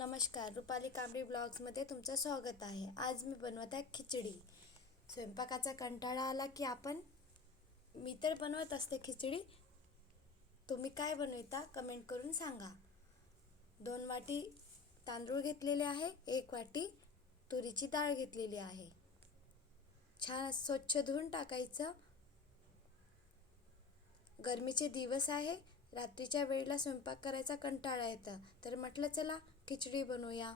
नमस्कार, रुपाली कांबळी ब्लॉग्समध्ये तुमचं स्वागत आहे. आज मी बनवत आहे खिचडी. स्वयंपाकाचा कंटाळा आला की मी तर बनवत असते खिचडी. तुम्ही काय बनवता कमेंट करून सांगा. 2 वाटी तांदूळ घेतलेले आहे, 1 वाटी तुरीची डाळ घेतलेली आहे. छान स्वच्छ धुवून टाकायचं. गरमीचे दिवस आहे, रात्रीच्या वेळेला स्वयंपाक करायचा कंटाळा येतं, तर म्हटलं चला खिचडी बनवूया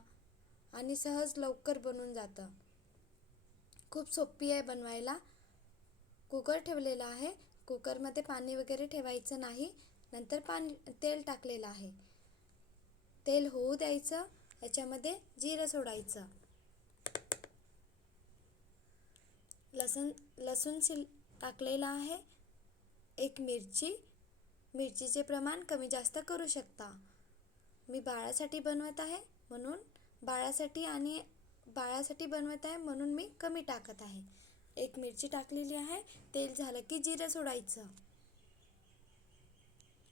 आणि सहज लवकर बनून जातं. खूप सोपी आहे बनवायला. कुकर ठेवलेला आहे. कुकरमध्ये पाणी वगैरे ठेवायचं नाही. नंतर तेल टाकलेलं आहे. तेल होऊ द्यायचं. याच्यामध्ये जिरं सोडायचं. लसूण टाकलेला आहे. 1 मिरचीचे प्रमाण कमी जास्त करू शकता. मी बाळासाठी बनवत आहे म्हणून मी कमी टाकत आहे. 1 मिरची टाकलेली आहे. तेल झालं की जिरं सोडायचं.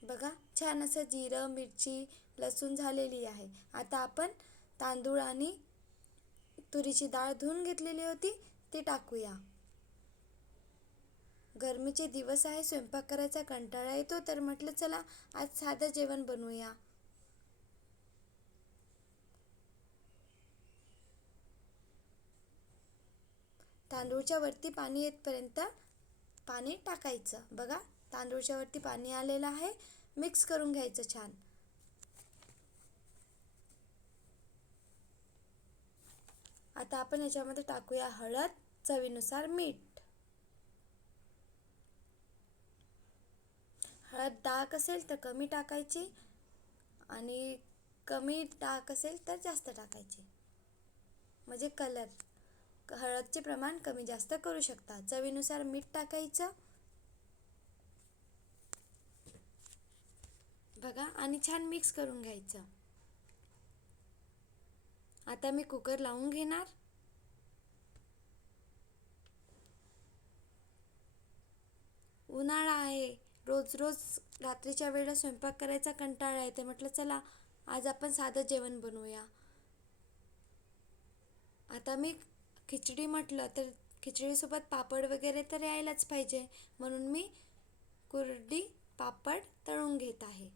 बघा, छान असं जिरं, मिरची, लसूण झालेली आहे. आता आपण तांदूळ आणि तुरीची डाळ धुवून घेतलेली होती ती टाकूया. गरमीचे दिवस आहे, स्वयंपाक करायचा कंटाळा येतो, तर म्हटलं चला आज साधं जेवण बनवूया. तांदूळच्या वरती पाणी येतपर्यंत पाणी टाकायचं. बघा, तांदूळच्या वरती पाणी आलेलं आहे. मिक्स करून घ्यायचं छान. आता आपण याच्यामध्ये टाकूया हळद, चवीनुसार मीठ. हळद डार्क असेल तर कमी टाकायची आणि कमी डार्क असेल तर जास्त टाकायची. म्हणजे हळदचे प्रमाण कमी जास्त करू शकता. चवीनुसार मीठ टाकायचं. बघा, आणि छान मिक्स करून घ्यायचं. आता मी कुकर लावून घेणार. उन्हाळा आहे, रोज रोज रात्रीच्या वेळेला स्वयंपाक करायचा कंटाळा येते. म्हटलं चला आज आपण साधं जेवण बनवूया. आता मी खिचडी म्हटलं तर खिचडीसोबत पापड वगैरे तर यायलाच पाहिजे, म्हणून मी कुरडी पापड तळून घेत आहे.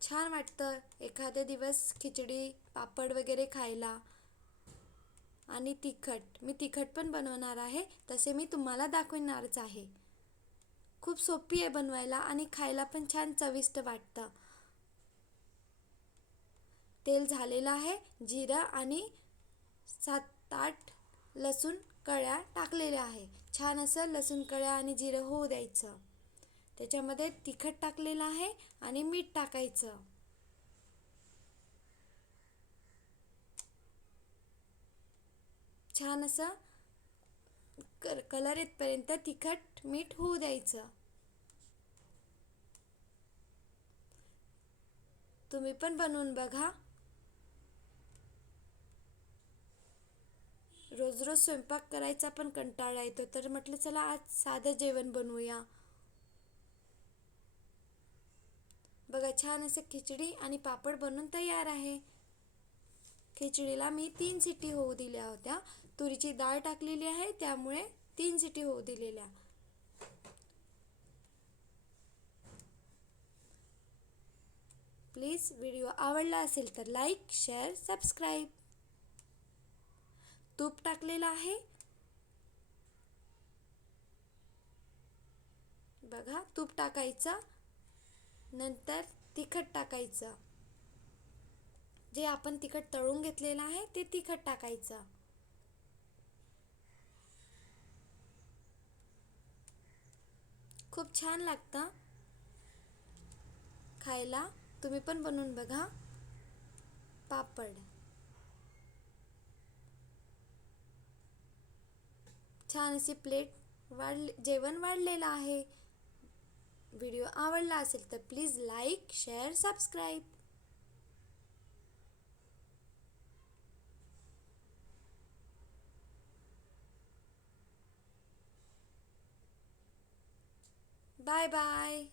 छान वाटतं एखाद्या दिवस खिचडी पापड वगैरे खायला. आणि मी तिखट पण बनवणार आहे, तसे मी तुम्हाला दाखवणारच आहे. खूप सोपी आहे बनवायला आणि खायला पण छान चविष्ट वाटतं. तेल झालेलं आहे. जिरं आणि 7-8 लसूण कळ्या टाकलेल्या आहे. छान असं लसूण कळ्या आणि जिरं होऊ द्यायचं. त्याच्यामध्ये तिखट टाकलेलं आहे आणि मीठ टाकायचं. छान असं कलर येतपर्यंत तिखट मीठ होऊ द्यायचं. तुम्ही पण बनवून बघा. रोज रोज स्वयंपाक करायचा पण कंटाळा येतो, तर म्हटलं चला आज साधं जेवण बनवूया. बघा, छान असे खिचडी आणि पापड बनवून तयार आहे. खिचडीला मी 3 शिट्टी होऊ दिल्या होत्या. तुरीची डाळ टाकलेली आहे त्यामुळे 3 शिट्टी होऊ दिलेल्या. प्लीज व्हिडिओ आवडला असेल तर लाईक, शेअर, सबस्क्राईब. तूप टाकलेलं आहे. बघा, तूप टाकायचं. नंतर तिखट टाकायचं. जे आपण तिखट तळून घेतलेलं आहे ते तिखट टाकायचं. खूप छान लागतं खायला. तुम्ही पण बनवून बघा. पापड छान अशी जेवण वाढलेलं आहे. व्हिडिओ आवडला असेल तर please like, share, subscribe. Bye bye.